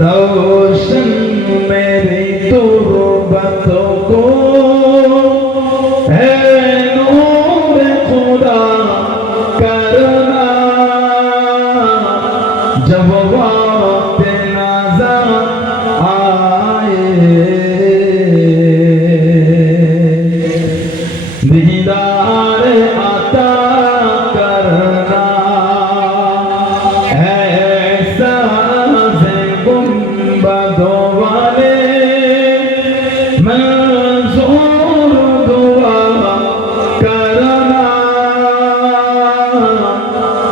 रोशन मेरी तुरबत को है नूर खुदा करना जब वक्त नजर आए दीदार आ